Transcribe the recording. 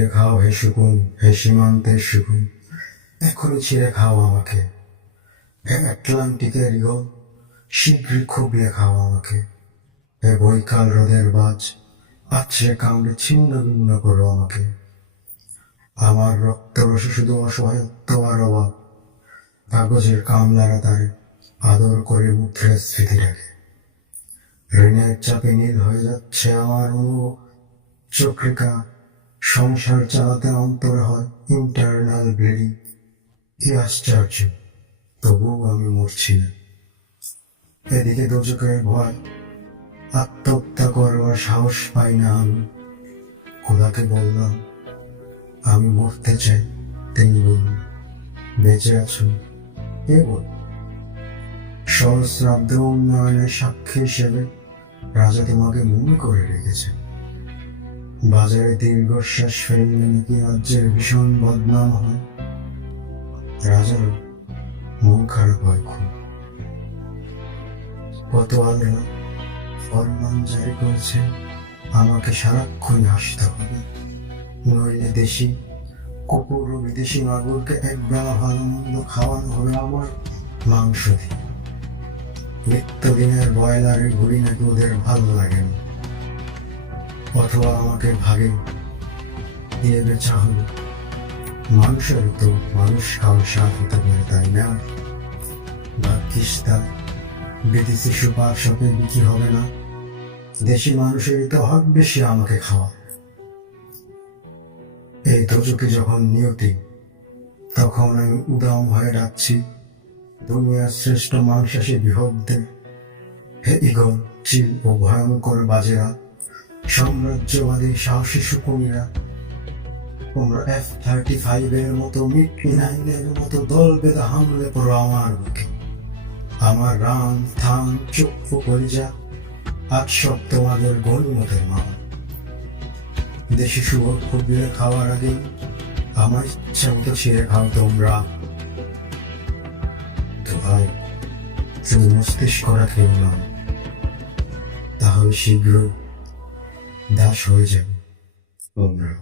ছিঁড়ে খাও হে শুকুন, হে সীমান্তের শুকুন, এখনই ছিঁড়ে খাও আমাকে। হে অ্যাটলান্টিকের ইগল, শীঘ্রই খুবলে খাও আমাকে। হে বৈকাল হ্রদের বাজ, আছড়ে কামড়ে ছিন্ন ভিন্ন করো আমাকে। আমার রক্তরসে শুধু অসহায়ত্ব আর অভাব, কাগজের কামলারা তারে আদর করে মুখের স্মৃতি রাখে। ঋণের চাপে নীল হয়ে যাচ্ছে আমার অনুভব চক্রিকা, সংসার চালাতে অন্তরে হয় ইন্টারনাল ব্লিডিং। কি আশ্চর্য, তবুও আমি মরছি না। এদিকে দোজকের ভয়, আত্মহত্যা করবার সাহস পাই না আমি। খোদাকে বললাম আমি মরতে চাই, তিনি বললেন বেঁচে আছো কে বল। সহস্রাব্দ উন্নয়নের সাক্ষী হিসেবে রাজা তোমাকে মনে করে রেখেছে। বাজারে দীর্ঘশ্বাস ফেললে নাকি রাজ্যের ভীষণ বদনাম হয়। রাজার মন খারাপ হয় খুব। কত আলরা ফরমান জারি করেছে আমাকে সারাক্ষণ হাসতে হবে, নইলে দেশি কুকুর ও বিদেশি মাগুরকে একবেলা ভালো মন্দ খাওয়ানো হবে আমার মাংস দিয়ে। নিত্যদিনের ব্রয়লারের ঘুড়ি নাকি ওদের ভালো লাগে না। অথবা আমাকে ভাগে দিয়ে বেচা হবে। মানুষের তো মানুষ খাওয়ার স্বাদ হতে পারে, তাই না? ভাগ্যিস তা বিদেশি সুপার শপে বিক্রি হবে না। দেশি মানুষেরই তো হক বেশি আমাকে খাওয়া। এই দোজকে যখন নিয়তি, তখন আমি উদাম হয়ে ডাকছি দুনিয়ার শ্রেষ্ঠ মাংসাশী বিভক্তদের। হে ইগল, চিল ও ভয়ঙ্কর বাজেরা, সাম্রাজ্যবাদী সাহসী শুকুনিরা, তোমরা F-35 এর মতো মিড-9 এর মতো দল বেঁধে হামলে পড়ো আমার বুকে। আমার রান থান চক্ষু পরিজা আজ সব তোমাদের গণিমতের মা। দেশি শুয়োর খুবলে খাওয়ার আগে আমার ইচ্ছা মতো ছিঁড়ে খাও তোমরা। তো ভাই, তুমি মস্তিষ্ক রাখে না, তাহলে শীঘ্র দাস হয়ে যাবে তোমরা।